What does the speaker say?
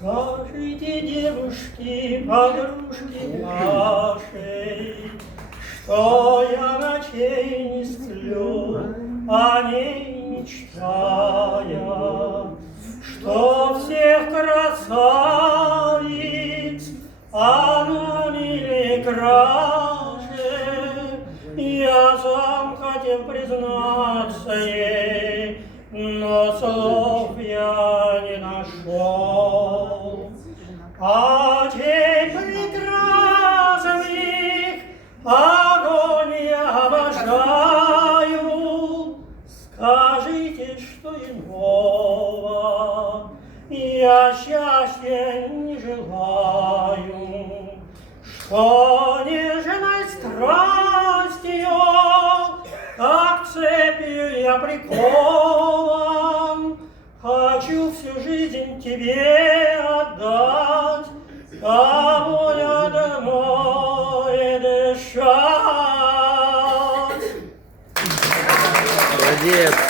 Скажите, девушки, подружки вашей, что я ночей не сплю, о ней мечтая, что всех красавиц она милее краше. Я сам хотел признаться ей, но слов я не нашел. А тень прекрасных огонь я обожаю. Скажите, что иного я счастья не желаю, что нежной страстью, как цепью я прикован, хочу всю жизнь тебе отдать, кому я домой дышать. Молодец.